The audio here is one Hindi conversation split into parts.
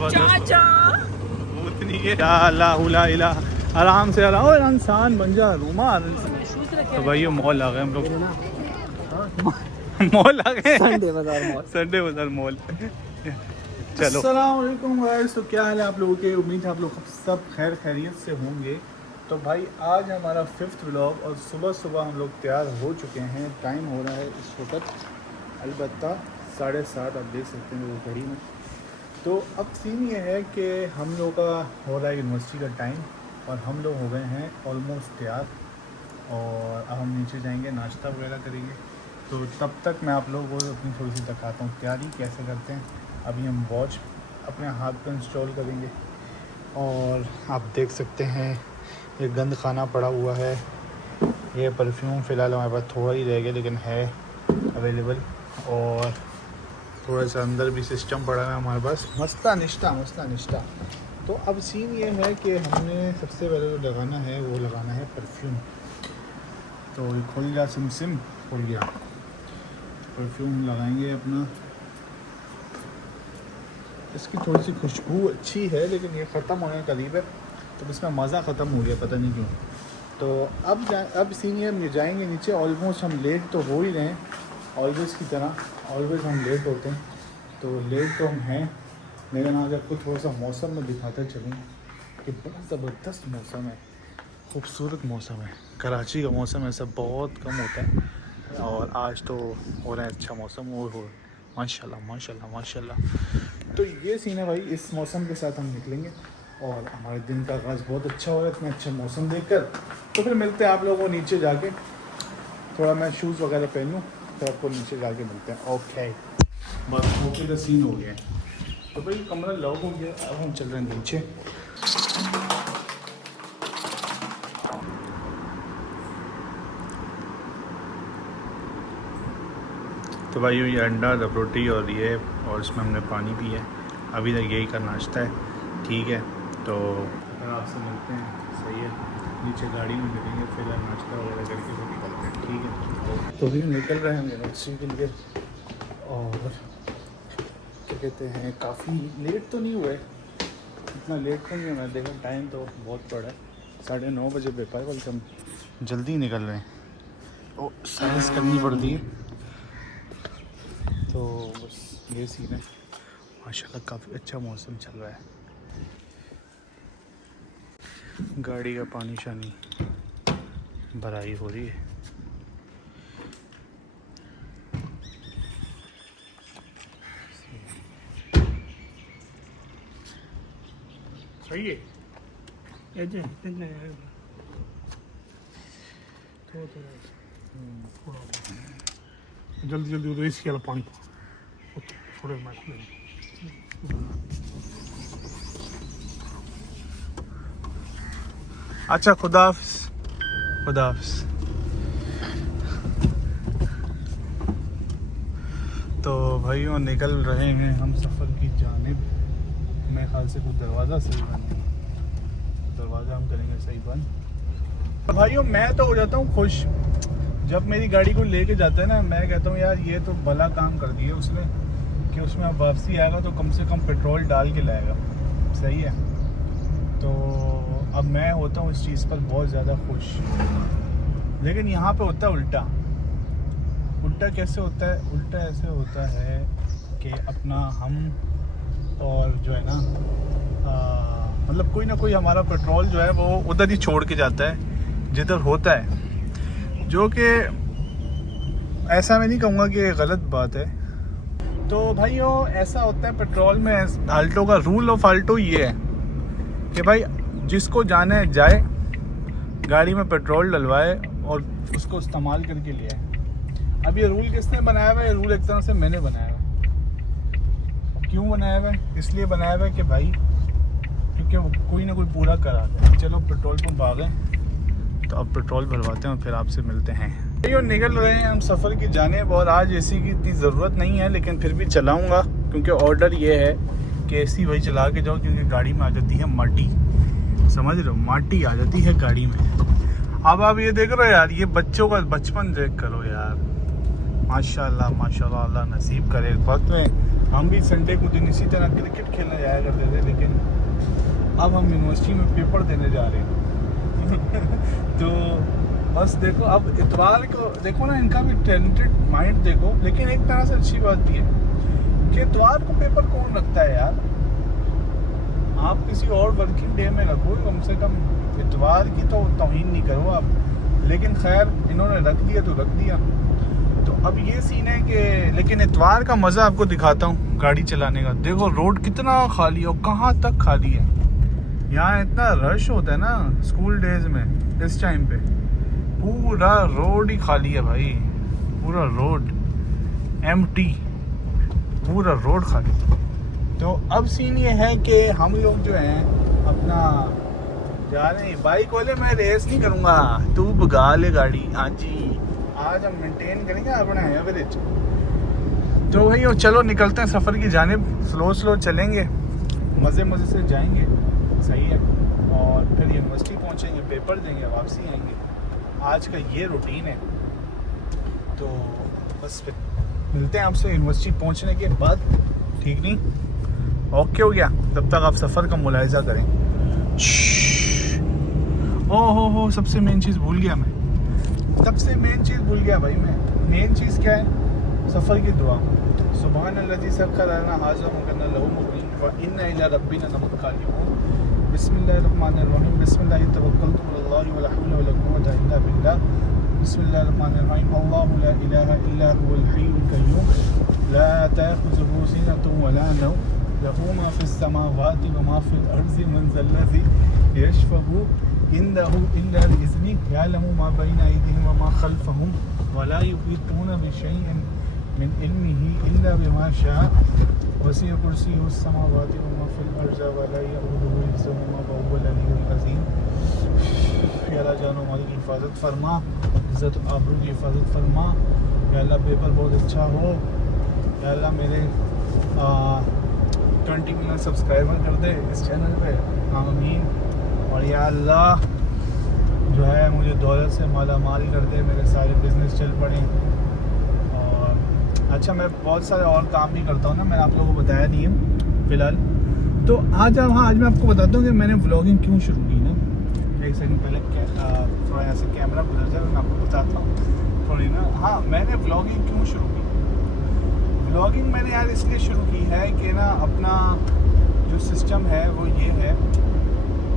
चाचा उतनी के आराम से इंसान बन जा रुमाल। तो भाई ये मॉल आ गए हम लोग, मॉल आ गए, संडे बाजार मॉल। चलो अस्सलाम वालेकुम गाइस, तो क्या हाल है आप लोगों के? उम्मीद है आप लोग सब खैर खैरियत से होंगे। तो भाई आज हमारा 5th व्लॉग और सुबह सुबह हम लोग तैयार हो चुके हैं। टाइम हो रहा है इस वक्त अलबत्ता 7:30, आप देख सकते हैं वो घड़ी में। तो अब सीन ये है कि हम लोग का हो रहा है यूनिवर्सिटी का टाइम और हम लोग हो गए हैं ऑलमोस्ट तैयार और अब हम नीचे जाएंगे, नाश्ता वगैरह करेंगे। तो तब तक मैं आप लोगों को अपनी थोड़ी सी दिखाता हूँ तैयारी कैसे करते हैं। अभी हम वॉच अपने हाथ पर इंस्टॉल करेंगे और आप देख सकते हैं ये गंद खाना पड़ा हुआ है। ये परफ्यूम फ़िलहाल हमारे पास थोड़ा ही रह गया लेकिन है अवेलेबल, और थोड़ा सा अंदर भी सिस्टम पड़ा है हमारे पास। मसला निश्ता। तो अब सीन ये है कि हमने सबसे पहले जो लगाना है वो लगाना है परफ्यूम। तो ये खुल गया, सिम खुल गया। परफ्यूम लगाएंगे अपना। इसकी थोड़ी सी खुशबू अच्छी है लेकिन ये ख़त्म होने करीब है, तो इसका मज़ा ख़त्म हो गया, पता नहीं क्यों। तो अब सीन ये हम जाएंगे नीचे। ऑलमोस्ट हम लेट तो हो ही रहे हैं, ऑलवेज़ की तरह। ऑलवेज़ हम लेट होते हैं, तो लेट तो हम हैं, लेकिन आज आपको थोड़ा सा मौसम में दिखाते चलूँ कि बड़ा ज़बरदस्त मौसम है, खूबसूरत मौसम है। कराची का मौसम ऐसा बहुत कम होता है और आज तो हो रहा है अच्छा मौसम। और हो माशाल्लाह। तो ये सीन है भाई, इस मौसम के साथ हम निकलेंगे और हमारे दिन का आगाज़ बहुत अच्छा हो रहा है इतना अच्छा मौसम देखकर। तो फिर मिलते हैं आप लोगों को नीचे जाके। थोड़ा मैं शूज़ वगैरह पहन लूँ तो आपको नीचे जाके मिलते हैं। ओके, बस ओके का सीन हो गया। तो भाई कमरा लॉक हो गया, अब हम चल रहे हैं नीचे। तो भाई ये अंडा, रोटी और ये, और इसमें हमने पानी पिया है। अभी तक यही का नाश्ता है, ठीक है। तो फिर आपसे मिलते हैं, सही है। नीचे गाड़ी में मिलेंगे, फिर नाश्ता वगैरह करके फिर निकलते हैं, ठीक है। तो अभी निकल रहे हैं यूनिवर्सिटी के लिए और क्या कहते हैं, काफ़ी लेट तो नहीं हुए, इतना लेट तो नहीं हुआ। देखो टाइम तो बहुत बड़ा है, 9:30 बजे पेपर, बल्कि हम जल्दी निकल रहे हैं। और सर्विस करनी पड़ती है, तो बस ये सीन है। माशाल्लाह काफ़ी अच्छा मौसम चल रहा है। गाड़ी का पानी शानी भराई हो रही है। सही है जल्दी उधर इसके वाला पानी थोड़े अच्छा। खुदा हाफिज़। तो भाइयों निकल रहे हैं हम सफ़र की जानिब। मेरे ख्याल से कुछ दरवाज़ा सही बंद नहीं, दरवाज़ा हम करेंगे सही बंद। तो भाइयों मैं तो हो जाता हूँ खुश जब मेरी गाड़ी को लेके जाता है ना। मैं कहता हूँ यार ये तो भला काम कर दिया उसने कि उसमें अब वापसी आएगा तो कम से कम पेट्रोल डाल के लाएगा, सही है। तो अब मैं होता हूँ इस चीज़ पर बहुत ज़्यादा खुश। लेकिन यहाँ पे होता है उल्टा कैसे होता है? उल्टा ऐसे होता है कि अपना हम और जो है ना मतलब कोई ना कोई हमारा पेट्रोल जो है वो उधर ही छोड़ के जाता है जिधर होता है, जो कि ऐसा मैं नहीं कहूँगा कि गलत बात है। तो भाइयों ऐसा होता है पेट्रोल में। आल्टो का रूल ऑफ आल्टो ये है कि भाई जिसको जाना है जाए, गाड़ी में पेट्रोल डलवाए और उसको इस्तेमाल करके ले आए। अब ये रूल किसने बनाया हुआ है? ये रूल एक तरह से मैंने बनाया हुआ है। क्यों बनाया हुआ है? इसलिए बनाया हुआ है कि भाई क्योंकि वो कोई ना कोई पूरा करा दे। चलो पेट्रोल पंप आ गए, तो अब पेट्रोल भरवाते हैं और फिर आपसे मिलते हैं। ये निकल रहे हैं हम सफ़र की जानिब और आज एसी की इतनी ज़रूरत नहीं है लेकिन फिर भी चलाऊँगा क्योंकि ऑर्डर ये है कि एसी भाई चला के जाओ, क्योंकि गाड़ी में आ जाती है माटी, समझ रहे हो, माटी आ जाती है गाड़ी में। अब आप ये देख रहे हो यार, ये बच्चों का बचपन देख करो यार, माशाल्लाह माशाल्लाह, अल्लाह नसीब करे। वक्त में हम भी संडे को दिन इसी तरह क्रिकेट खेलने जाया करते थे, लेकिन अब हम यूनिवर्सिटी में पेपर देने जा रहे हैं तो बस देखो, अब इतवार को देखो ना, इनका भी टैलेंटेड माइंड देखो। लेकिन एक तरह से अच्छी बात भी है कि इतवार को पेपर कौन रखता है यार, आप किसी और वर्किंग डे में रखो, कम से कम इतवार की तो तौहीन नहीं करो आप। लेकिन खैर इन्होंने रख दिया तो रख दिया। तो अब ये सीन है कि लेकिन इतवार का मज़ा आपको दिखाता हूँ गाड़ी चलाने का। देखो रोड कितना खाली है और कहाँ तक खाली है। यहाँ इतना रश होता है ना स्कूल डेज में, इस टाइम पे पूरा रोड ही खाली है भाई, पूरा रोड एम्प्टी, पूरा रोड खाली। तो अब सीन ये है कि हम लोग जो हैं अपना जा रहे हैं। बाइक वाले मैं रेस नहीं करूँगा, तू भगा ले गाड़ी। हाँ जी, आज हम मेंटेन करेंगे अपना एवरेज। तो भाई चलो निकलते हैं सफ़र की जानिब, स्लो स्लो चलेंगे, मज़े मज़े से जाएंगे, सही है। और फिर यूनिवर्सिटी पहुँचेंगे, पेपर देंगे, वापसी आएंगे। आज का ये रूटीन है। तो बस फिर मिलते हैं आपसे यूनिवर्सिटी पहुँचने के बाद, ठीक नहीं? ओके हो गया, तब तक आप सफ़र का मुलाहिजा करें। ओ हो सबसे मेन चीज़ भूल गया मैं, सबसे मेन चीज़ भूल गया भाई मैं। मेन चीज़ क्या है? सफ़र की दुआ। सुबहानल्लज़ी सख्खर लना हाज़ा वकन्ना लहू मुक़रीन व इन्ना इला रब्बिना लमुनक़लिबून। बिस्मिल्लाहिर्रहमानिर्रहीम, बिस्मिल्लाहि तवक्कलतु अलल्लाहि वला हौला वला कुव्वता इल्ला बिल्लाह। बिस्मिल्लाहिर्रहमानिर्रहीम, अल्लाहु ला इलाहा इल्ला हुवल हय्युल क़य्यूम ला ताख़ुज़ुहु सिनतुन वला नौम लहू मा फ़िस समावाति व मा फ़िल अर्ज़ि मन ज़ल्लज़ी यशफ़अु इंदहु इल्ला बिइज़्निहि यअलमु मा बैना अयदीहिम व मा ख़ल्फ़हुम व ला युहीतूना बिशैइन मिन इल्मिही इल्ला बिमा शाअ वसिअ कुर्सियुहु समावाति व मा फ़िल अर्ज़ि व ला यऊदुहु हिफ़्ज़ुहुमा व हुवल अलिय्युल अज़ीम। या अल्लाह जानो माल की हिफाजत फरमा, इज़्ज़त आबरू की हिफाजत फरमा। या अल्लाह पेपर बहुत अच्छा हो। या अल्लाह मेरे 20 मिलियन सब्सक्राइबर कर दे इस चैनल पे, आमीन। और या अल्लाह जो है मुझे दौलत से माला माल कर दे, मेरे सारे बिज़नेस चल पड़े। और अच्छा, मैं बहुत सारे और काम भी करता हूँ ना, मैंने आप लोगों को बताया नहीं है फ़िलहाल। तो आज मैं आपको बताता हूँ कि मैंने व्लॉगिंग क्यों शुरू की ना। एक सेकंड पहले थोड़ा यहाँ से कैमरा गुजर जाए, मैं आपको बताता हूँ थोड़ी ना। हाँ, मैंने व्लॉगिंग क्यों शुरू की? व्लॉगिंग मैंने यार इसलिए शुरू की है कि ना अपना जो सिस्टम है वो ये है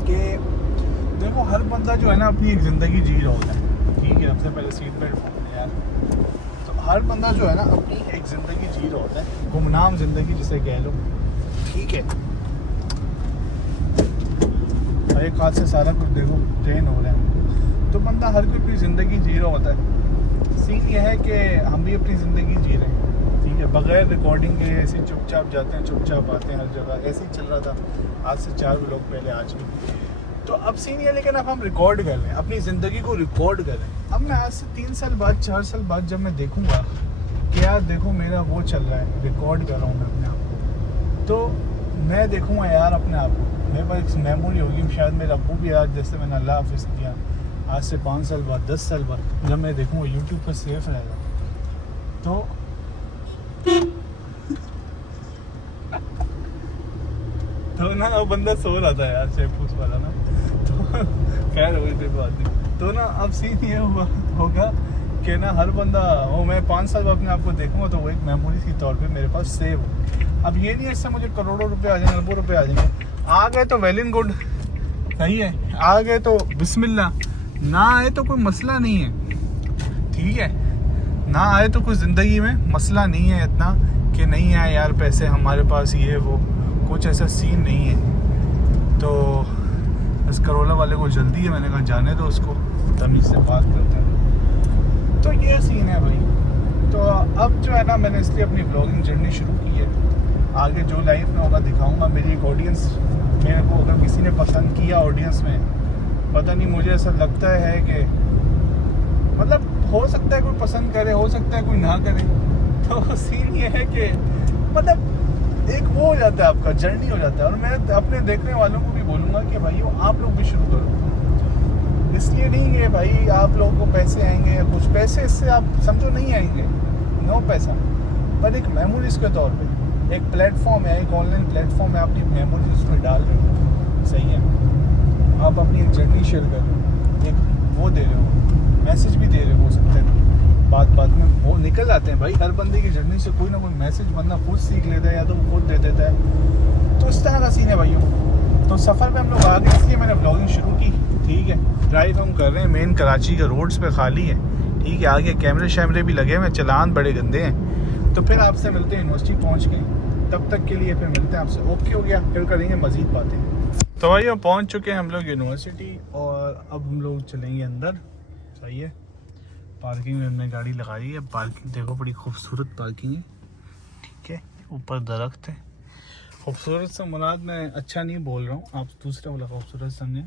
कि देखो हर बंदा जो है ना अपनी एक ज़िंदगी जी रहा होता है, ठीक है। सबसे पहले सीट बेल्ट पहनते यार। तो हर बंदा जो है ना अपनी एक ज़िंदगी जी रहा होता है, गुमनाम ज़िंदगी जिसे कह लो, ठीक है। और एक हाथ से सारा कुछ देखो ट्रेन हो रहा है, तो बंदा हर कोई अपनी ज़िंदगी जी रहा होता है। सीन ये है कि हम भी अपनी ज़िंदगी जी रहे हैं, ठीक है, बग़ैर रिकॉर्डिंग के। ऐसे चुपचाप जाते हैं, चुपचाप आते हैं, हर जगह ऐसे ही चल रहा था आज से 4 व्लॉग पहले, आज भी। तो अब सीन ये, लेकिन अब हम रिकॉर्ड कर रहे हैं, अपनी ज़िंदगी को रिकॉर्ड कर रहे हैं। अब मैं आज से 3 साल बाद, 4 साल बाद जब मैं देखूँगा कि यार देखो मेरा वो चल रहा है, रिकॉर्ड कर रहा हूँ मैं अपने आप को, तो मैं देखूँगा यार अपने आप को, मेरे पास एक मेमोरी होगी। शायद मेरे अब्बू भी आज, जैसे मैंने अल्लाह हाफ़िज़ किया, आज से 5 साल बाद, 10 साल बाद जब मैं देखूँगा यूट्यूब पर सेफ रहेगा, तो ना वो बंदा सो रहा था यार, शेपूस वाला ना, तो खैर वही कोई बात नहीं। तो ना अब सीन ये होगा कि ना हर बंदा वो, मैं 5 साल बाद अपने आप को देखूँगा तो वो एक मेमोरीज के तौर पे मेरे पास सेव हो। अब ये नहीं है इससे मुझे करोड़ों रुपए आ जाएंगे, अरबों रुपए आ जाएंगे। आ गए तो वेल एंड गुड, सही है, आ गए तो बिस्मिल्लाह, ना आए तो कोई मसला नहीं है, ठीक है। ना आए तो कोई ज़िंदगी में मसला नहीं है इतना कि नहीं आए यार पैसे हमारे पास, ये वो कुछ ऐसा सीन नहीं है। तो इस करोला वाले को जल्दी है, मैंने कहा जाने दो उसको, तमीज़ से बात करते हैं। तो ये सीन है भाई। तो अब जो है ना मैंने इसलिए अपनी ब्लॉगिंग जर्नी शुरू की है। आगे जो लाइफ में होगा दिखाऊंगा। मेरी एक ऑडियंस, मेरे को अगर किसी ने पसंद किया ऑडियंस में, पता नहीं, मुझे ऐसा लगता है कि मतलब हो सकता है कोई पसंद करे, हो सकता है कोई ना करे। तो सीन ये है कि मतलब एक वो हो जाता है, आपका जर्नी हो जाता है। और मैं अपने देखने वालों को भी बोलूँगा कि भाई आप लोग भी शुरू करो। इसलिए नहीं कि भाई आप लोगों को पैसे आएंगे या कुछ, पैसे इससे आप समझो नहीं आएंगे, नो पैसा, पर एक मेमोरीज के तौर पे एक प्लेटफॉर्म है, एक ऑनलाइन प्लेटफॉर्म है, अपनी मेमोरीज उसमें डाल रहे हो, सही है। आप अपनी एक जर्नी शेयर कर रहे हो, एक वो दे रहे हो, मैसेज भी दे रहे हो सकते हैं, बात में वो निकल आते हैं भाई। हर बंदे की जर्नी से कोई ना कोई मैसेज बंदा खुद सीख लेता है या तो वो खुद दे देता है, तो इस तरह का सीन है भाइयों। तो सफ़र पे हम लोग आ गए, इसलिए मैंने ब्लॉगिंग शुरू की, ठीक है। ड्राइव हम कर रहे हैं, मेन कराची के रोड्स पे खाली है, ठीक है। आगे कैमरे शैमरे भी लगे हुए हैं, चलान बड़े गंदे हैं। तो फिर आपसे मिलते हैं यूनिवर्सिटी पहुँच के, तब तक के लिए फिर मिलते हैं आपसे। ओके हो गया, फिर करेंगे मज़ीद बातें। तो भाई पहुँच चुके हैं हम लोग यूनिवर्सिटी, और अब हम लोग चलेंगे अंदर, सही है। पार्किंग में हमने गाड़ी लगाई है, पार्किंग देखो बड़ी खूबसूरत पार्किंग है, ठीक है। ऊपर दरख्त है, खूबसूरत से मुराद मैं अच्छा नहीं बोल रहा हूँ, आप दूसरा वाला खूबसूरत समझें।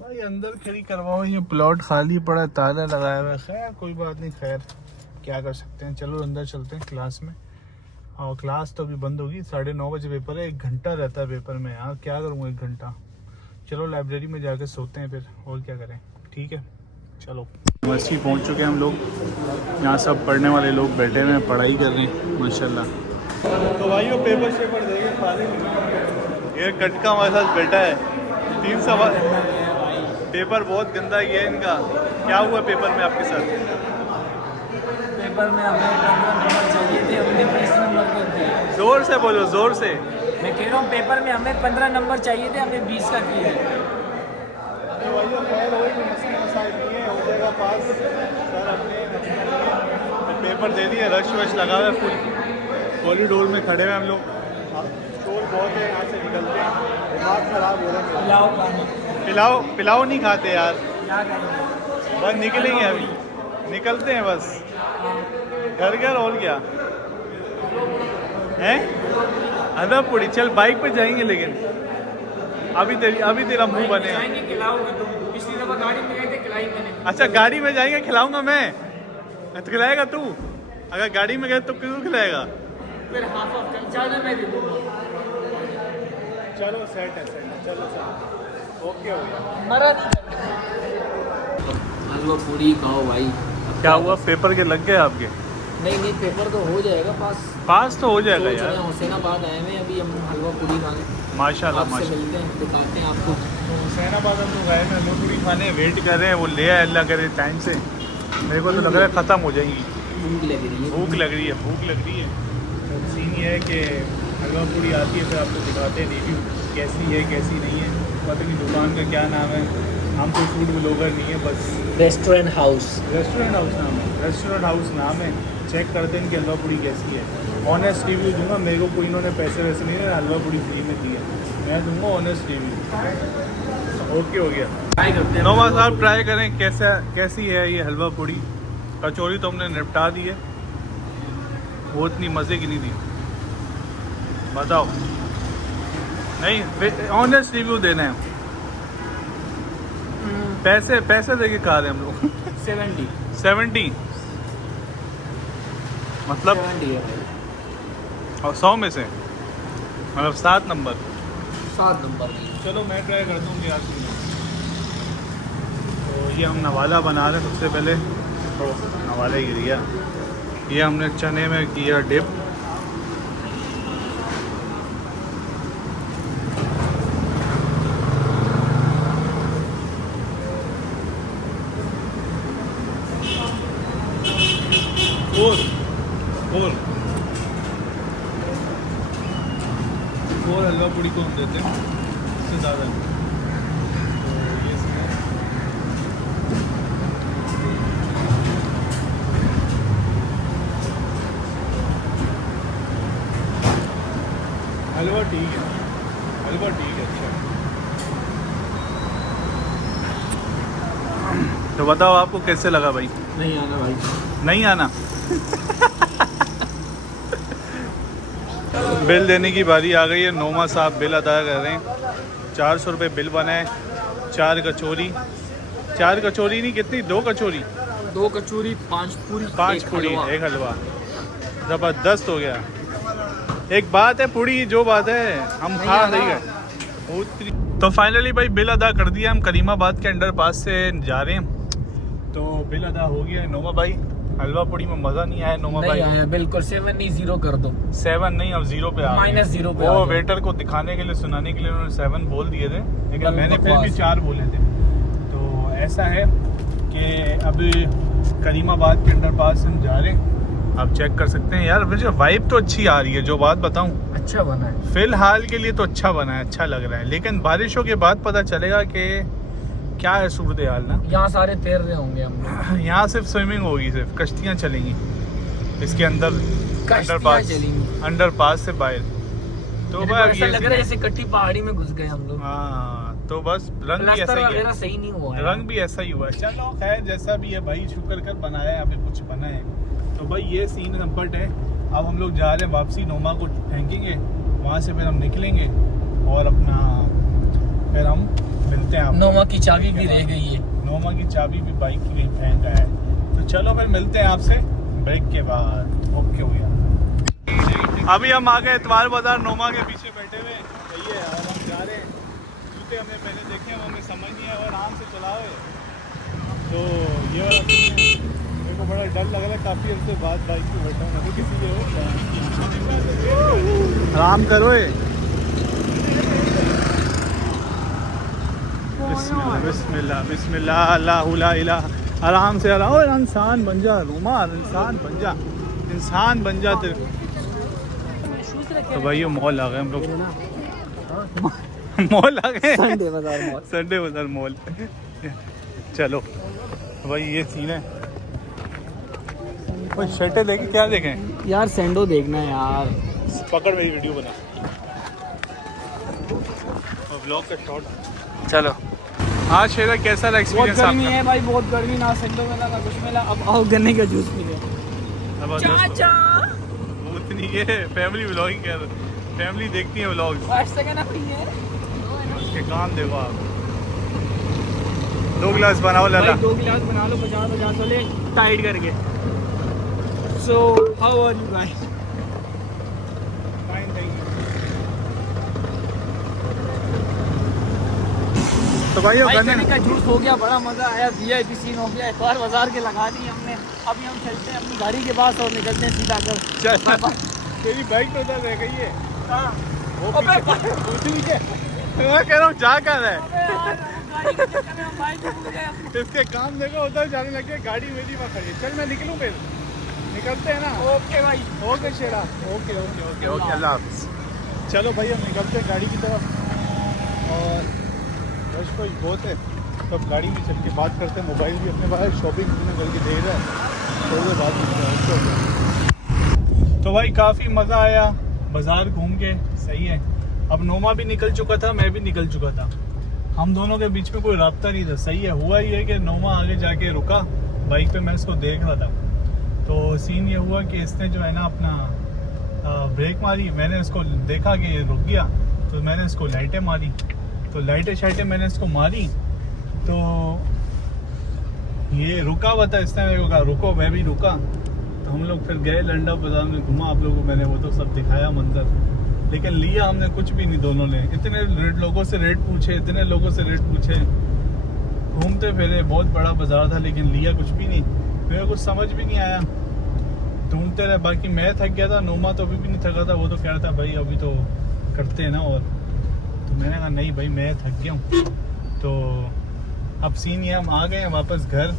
भाई अंदर खड़ी करवाओ, ये प्लॉट खाली पड़ा है, ताला लगाया हुआ है। खैर कोई बात नहीं, खैर क्या कर सकते हैं। चलो अंदर चलते हैं क्लास में। और क्लास तो अभी बंद होगी, 9:30 बजे पेपर है, 1 घंटा रहता है पेपर में यार, क्या करूँगा 1 घंटा। चलो लाइब्रेरी में जाकर सोते हैं फिर, और क्या करें, ठीक है। चलो यूनिवर्सिटी पहुंच चुके हैं हम लोग, यहाँ सब पढ़ने वाले लोग बैठे हुए हैं, पढ़ाई कर रहे हैं माशाल्लाह। तो भाई वो पेपर शेपर देंगे, ये कटका हमारे साथ बैठा है, 3 सवाल। पेपर बहुत गंदा गया इनका। क्या हुआ पेपर में आपके साथ? पेपर में हमें 15 नंबर चाहिए थे, हमने 20 नंबर कर दिए। जोर से बोलो, जोर से। मैं कह रहा हूँ पेपर में हमें 15 नंबर चाहिए थे, हमें 20 का किए। पेपर दे दिए, रश वश लगा हुआ है फुल, कॉरिडोर में खड़े हुए हम लोग, शोर बहुत है, यहाँ से निकलते हैं, दिमाग खराब हो रहा है। पिलाओ नहीं खाते यार, बस निकलेंगे अभी, निकलते हैं बस घर। और क्या है? हल्वापुरी, चल बाइक पे जाएंगे, लेकिन अभी तेरा मुंह बने। पिछली दफा गाड़ी में गए थे, खिलाई मैंने। अच्छा गाड़ी में जाएंगे, खिलाऊंगा मैं, तो खिलाएगा तू? अगर गाड़ी में गए तो क्यों खिलाएगा? फिर हाफ ज़्यादा मैं दे दूँगा। चलो सेट है, चलो ओके हो गया। मरा हलवा पूरी खाओ भाई। क्या हुआ, पेपर के लग गए आपके? नहीं पेपर तो हो जाएगा, पास तो हो जाएगा यार। हुसैनाबाद आए हैं अभी, हम हलवा पूरी खाने माशाल्लाह आपसे मिलते हैं, दिखाते हैं आपको। हुसैनाबाद हम लोग आए हैं हलवा पूरी खाने, वेट कर रहे हैं, वो ले आए अल्लाह करे टाइम से। मेरे को तो लग रहा है ख़त्म हो जाएंगी, भूख लग रही है। भूख लग रही है। तो सीन ये है कि हलवा पूरी आती है, फिर आपको दिखाते हैं रिव्यू कैसी है कैसी नहीं है। पता नहीं दुकान का क्या नाम है, हम कोई फूड ब्लॉगर नहीं है, बस रेस्टोरेंट हाउस नाम है। चेक करते हैं कि हलवा पूरी कैसी है। ऑनेस्ट रिव्यू दूंगा, मेरे को कोई इन्होंने पैसे वैसे नहीं है, हलवा पूरी फ्री में दी है, मैं दूंगा ऑनेस्ट रिव्यू। ओके हो गया, ट्राई करते हैं। नोमा साहब ट्राई करें कैसी है ये हलवा पूरी। कचौरी तो हमने निपटा दी है, वो इतनी मज़े की नहीं दी, बताओ। नहीं ऑनेस्ट रिव्यू देना है, पैसे दे के खा रहे हैं हम लोग। 70 मतलब 70 है भाई। और 100 में से मतलब 7 नंबर। 7 नंबर की। चलो मैं ट्राई कर दूँगी आज। तो ये हम नवाला बना रहे हैं, सबसे पहले तो नवाला गिर गया। ये हमने चने में किया डिप, और हलवा पूड़ी को हम देते हैं इससे ज़्यादा। तो ये हलवा ठीक है, अच्छा। तो बताओ आपको कैसे लगा भाई? नहीं आना भाई, नहीं आना। बिल देने की बारी आ गई है, नोमा साहब बिल अदा कर रहे हैं। 400 रुपये बिल बना है। 4 कचौरी नहीं, कितनी? 2 कचौरी, 2 कचौरी, 5 पूरी, 5 पूरी, 1 हलवा। ज़बरदस्त हो गया। एक बात है, पूरी जो बात है हम खा नहीं गए। तो फाइनली भाई बिल अदा कर दिया, हम करीमाबाद के अंडर पास से जा रहे हैं, तो बिल अदा हो गया है। नोमा भाई हलवा पूड़ी में मजा नहीं आया नोमा नहीं भाई? आया बिल्कुल। 7 नहीं 0 कर दो। 7 नहीं, अब 0 पे आ गए। -0 पे वो आ गए। वेटर को दिखाने के लिए, सुनाने के लिए उन्होंने 7 बोल दिए थे, लेकिन बस मैंने फिर भी बकवास। 4 बोले थे। तो ऐसा है कि अभी करीमाबाद के अंडरपास हम जा रहे हैं, आप चेक कर सकते हैं। यार मुझे वाइब तो अच्छी आ रही है, जो बात बताऊं, अच्छा बना है। फिलहाल के लिए तो अच्छा बना है, अच्छा लग रहा है, लेकिन बारिशों के बाद पता चलेगा कि क्या है सूरत हाल ना। यहाँ सारे तैर रहे होंगे हम लोग। यहाँ सिर्फ स्विमिंग होगी, सिर्फ कश्तियाँ चलेंगी इसके अंदर, अंडरपास से बाहर। तो मेरे को भाई ऐसा ये लग रहा है जैसे कट्टी पहाड़ी में घुस गए हम लोग। हाँ, तो बस रंग भी ऐसा प्लास्टर ही है, वगैरह सही नहीं हुआ है। रंग भी ऐसा ही हुआ है। चलो खैर जैसा भी है भाई, शुक्र कर बनाया है, अभी कुछ बना है। तो भाई ये सीन नंबर है। अब हम लोग जा रहे हैं वापसी, नोमा को फेंकेंगे, वहाँ से फिर हम निकलेंगे और अपना फिर हम मिलते हैं। नोमा की चाबी भी रह गई है। नोमा की चाबी भी बाइक की कहीं फेंक है। तो चलो फिर मिलते हैं आपसे ब्रेक के बाद। ओके भैया, अभी हम आ गए इतवार बाजार, नोमा के पीछे बैठे हुए। सही है, अब हम जा रहे हैं। जूते हमने पहले देखे हैं, हमें समझ नहीं आया, आराम से चलाओ। तो ये वाला सीन है, मेरे को बड़ा डर लग रहा है, काफ़ी अर्से बाद बाइक पे बैठा हूँ। तो किसी लिए आराम करो। बिस्मिल्लाह बिस्मिल्लाह बिस्मिल्लाह, अल्लाहु ला इलाहा। आराम से आराम, और इंसान बन जा नोमा, इंसान बन जा, इंसान बन जा तेरे। तो भाई ये मॉल आ गए हम लोग, मॉल आ गए, संडे बाजार मॉल। संडे बाजार मॉल। चलो भाई ये सीन है। कोई शर्टें देखे, क्या देखें यार सैंडो देखना है यार। पकड़, मेरी वीडियो बना और ब्लॉग का शॉट। चलो हाँ शेरा, कैसा रहा बहुत एक्सपीरियंस गर्मी आपका? है भाई, बहुत गर्मी। ना सैंडो मिला ना कुछ मिला। अब आओ गन्ने का जूस पीने। चाचा वो इतनी ये फैमिली व्लॉगिंग कर, फैमिली देखती है व्लॉग्स, 8 सेकंड अपनी है। उसके काम देखो आप। 2 गिलास बनाओ लाला। 2 गिलास बना लो, 50-50 वाले टाइट करके। So how are you guys? Fine, thank you. तो भाई भाई गन्ने का जूस हो गया, बड़ा मजा आया। VIP सीन हो गया। इतवार बाजार के लगा दी हमने। अभी हम चलते हैं अपनी गाड़ी के पास और निकलते हैं सीधा कर। तेरी बाइक तो उधर रह गई है। हाँ। वो अबे पीछे उसी के, मैं कह रहा हूँ जा कर रहा है। गाड़ी के चक्कर में हम बाइक भूल गए। इसके काम देखो, उधर जाने लगे, गाड़ी मेरी वहाँ खड़ी है। चल मैं निकलूँ फिर, निकलते हैं ना। ओके भाई, ओके शेरा, ओके ओके ओके ओके, अल्लाह हाफ़िज़। चलो भाई हम निकलते हैं गाड़ी की तरफ, और रश कोई बहुत है, तो अब गाड़ी में चल के बात करते हैं। मोबाइल भी अपने पास, शॉपिंग भी करके दे रहा है, थोड़ी देर बाद मिलते हैं। तो भाई काफ़ी मज़ा आया बाज़ार घूम के, सही है। अब नोमा भी निकल चुका था, मैं भी निकल चुका था, हम दोनों के बीच में कोई राब्ता नहीं था। सही है, हुआ ये कि नोमा आगे जाके रुका बाइक पे, मैं इसको देख रहा था। तो सीन ये हुआ कि इसने जो है ना अपना ब्रेक मारी, मैंने इसको देखा कि ये रुक गया, तो मैंने इसको लाइटें मारी। तो लाइटें शाइटें मैंने इसको मारी, तो ये रुका हुआ था। इसने मेरे को कहा रुको, मैं भी रुका। तो हम लोग फिर गए लंडा बाजार में, घुमा आप लोगों को मैंने वो तो सब दिखाया मंजर, लेकिन लिया हमने कुछ भी नहीं दोनों ने। इतने लोगों से रेट पूछे, इतने लोगों से रेट पूछे, घूमते फिरे, बहुत बड़ा बाजार था, लेकिन लिया कुछ भी नहीं। मेरे को समझ भी नहीं आया, ढूंढते रहे। बाकी मैं थक गया था, नोमा तो अभी भी नहीं थका था। वो तो कह रहा था भाई अभी तो करते हैं ना, और तो मैंने कहा नहीं भाई मैं थक गया हूँ। तो अब सीन ये, हम आ गए हैं वापस घर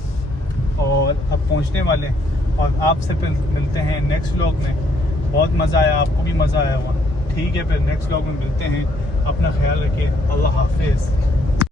और अब पहुँचने वाले हैं, और आपसे फिर मिलते हैं नेक्स्ट व्लॉग में। बहुत मज़ा आया, आपको भी मज़ा आया हुआ। ठीक है, फिर नेक्स्ट व्लॉग में मिलते हैं। अपना ख्याल रखिए, अल्लाह हाफिज़।